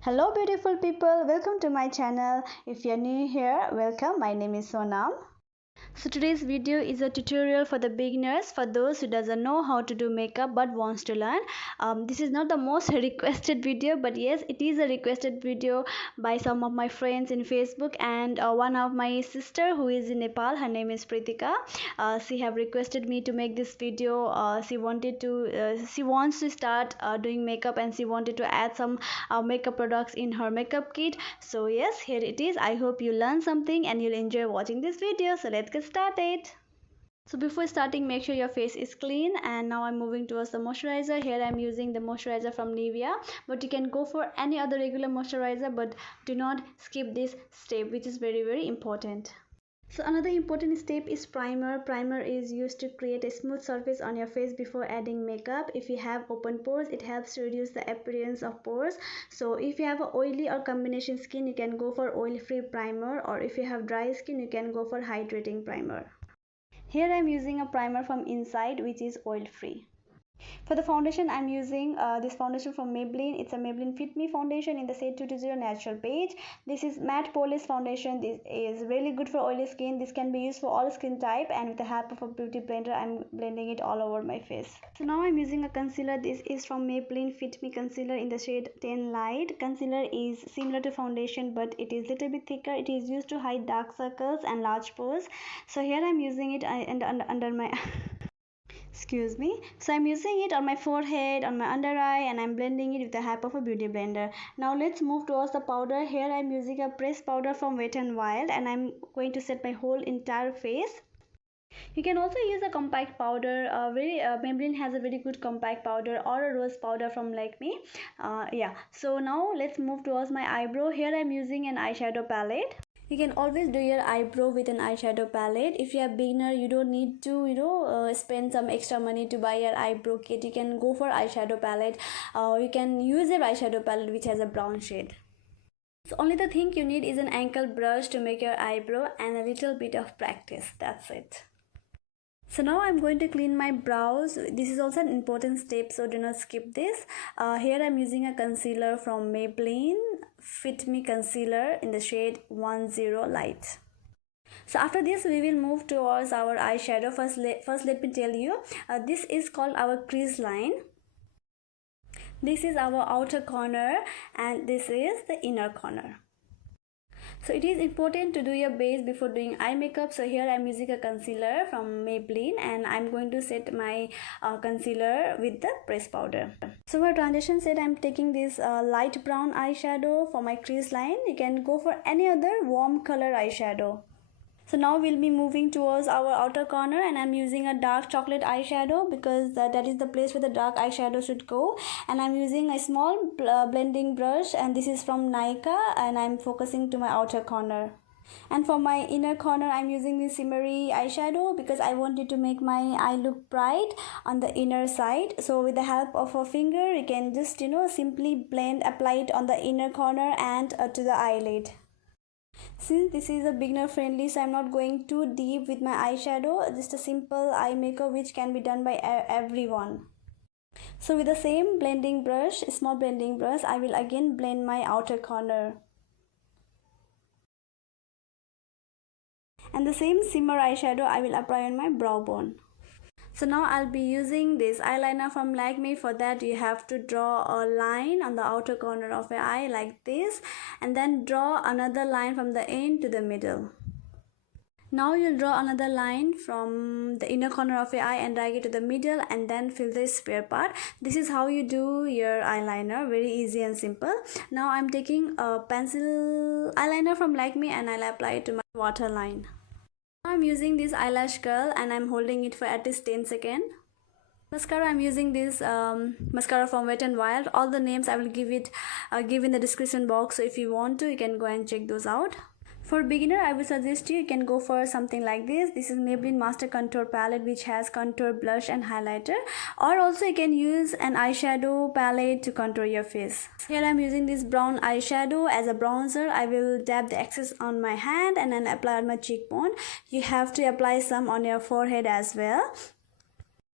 Hello beautiful people, welcome to my channel. If you're new here, welcome. My name is Sonam. So today's video is a tutorial for the beginners, for those who doesn't know how to do makeup but wants to learn. This is not the most requested video, but yes, it is a requested video by some of my friends in Facebook, and one of my sister who is in Nepal, her name is Pritika. She have requested me to make this video. She wants to start doing makeup, and she wanted to add some makeup products in her makeup kit. So yes, here it is. I hope you learn something and you'll enjoy watching this video. So let's get started. So before starting, make sure your face is clean. And now I'm moving towards the moisturizer. Here I'm using the moisturizer from Nivea, but you can go for any other regular moisturizer, but do not skip this step, which is very important. So another important step is primer. Primer is used to create a smooth surface on your face before adding makeup. If you have open pores, it helps to reduce the appearance of pores. So if you have a oily or combination skin, you can go for oil free primer, or if you have dry skin, you can go for hydrating primer. Here I am using a primer from Inside, which is oil free. For the foundation, I'm using this foundation from Maybelline. It's a Maybelline Fit Me foundation in the shade 220 Natural Beige. This is matte polish foundation. This is really good for oily skin. This can be used for all skin type, and with the help of a beauty blender, I'm blending it all over my face. So now I'm using a concealer. This is from Maybelline Fit Me Concealer in the shade 10 Light. Concealer is similar to foundation, but it is a little bit thicker. It is used to hide dark circles and large pores. So here I'm using it under my excuse me. So I'm using it on my forehead, on my under eye, and I'm blending it with the help of a beauty blender. Now let's move towards the powder. Here I'm using a pressed powder from Wet n Wild, and I'm going to set my whole entire face. You can also use a compact powder. Maybelline has a very good compact powder, or a rose powder from Lakme. Yeah. So now let's move towards my eyebrow. Here I'm using an eyeshadow palette. You can always do your eyebrow with an eyeshadow palette. If you are beginner, you don't need to spend some extra money to buy your eyebrow kit. You can go for eyeshadow palette. You can use your eyeshadow palette which has a brown shade. So only the thing you need is an ankle brush to make your eyebrow, and a little bit of practice. That's it. So now I'm going to clean my brows. This is also an important step, so do not skip this. Here I'm using a concealer from Maybelline Fit Me Concealer in the shade 10 Light. So after this, we will move towards our eyeshadow. First let me tell you, this is called our crease line. This is our outer corner, and this is the inner corner. So it is important to do your base before doing eye makeup. So here I'm using a concealer from Maybelline, and I'm going to set my concealer with the pressed powder. So for transition set, I'm taking this light brown eyeshadow for my crease line. You can go for any other warm color eyeshadow. So now we'll be moving towards our outer corner, and I'm using a dark chocolate eyeshadow because that is the place where the dark eyeshadow should go. And I'm using a small blending brush, and this is from Nykaa, and I'm focusing to my outer corner. And for my inner corner, I'm using this shimmery eyeshadow because I wanted to make my eye look bright on the inner side. So with the help of a finger, you can just simply apply it on the inner corner and to the eyelid. Since this is a beginner friendly, so I'm not going too deep with my eyeshadow, just a simple eye makeup which can be done by everyone. So with the same blending brush, small blending brush, I will again blend my outer corner. And the same shimmer eyeshadow I will apply on my brow bone. So now I'll be using this eyeliner from Lakme. For that, you have to draw a line on the outer corner of your eye like this, and then draw another line from the end to the middle. Now you'll draw another line from the inner corner of your eye and drag it to the middle, and then fill the square part. This is how you do your eyeliner, very easy and simple. Now I'm taking a pencil eyeliner from Lakme, and I'll apply it to my waterline. I'm using this eyelash curl, and I'm holding it for at least 10 seconds. Mascara, I'm using this mascara from Wet n Wild. All the names I will give in the description box, so if you want to, you can go and check those out. For beginner, I would suggest you can go for something like this. This is Maybelline Master Contour Palette, which has contour, blush and highlighter. Or also you can use an eyeshadow palette to contour your face. Here I'm using this brown eyeshadow as a bronzer. I will dab the excess on my hand and then apply on my cheekbone. You have to apply some on your forehead as well.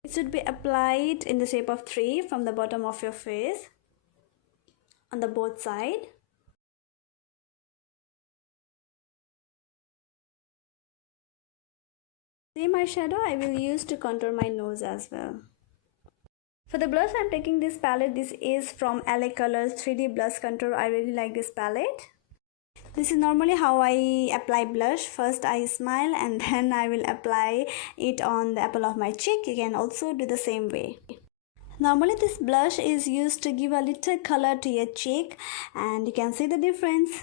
It should be applied in the shape of 3 from the bottom of your face. on the both side. Same eyeshadow I will use to contour my nose as well. For the blush, I'm taking this palette. This is from LA Colors 3D Blush Contour. I really like this palette. This is normally how I apply blush. First I smile and then I will apply it on the apple of my cheek. You can also do the same way. Normally this blush is used to give a little color to your cheek, and you can see the difference.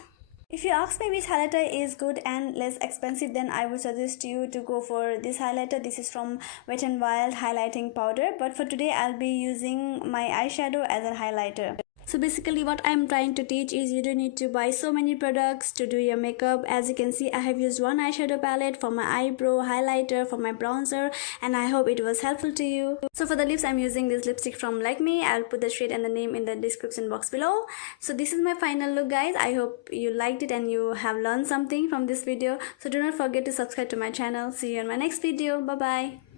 If you ask me which highlighter is good and less expensive, then I would suggest you to go for this highlighter. This is from Wet n Wild highlighting powder, but for today I'll be using my eyeshadow as a highlighter. So basically what I'm trying to teach is you don't need to buy so many products to do your makeup. As you can see, I have used one eyeshadow palette for my eyebrow, highlighter, for my bronzer, and I hope it was helpful to you. So for the lips, I'm using this lipstick from Lakme. I'll put the shade and the name in the description box below. So this is my final look, guys. I hope you liked it and you have learned something from this video. So do not forget to subscribe to my channel. See you in my next video. Bye bye.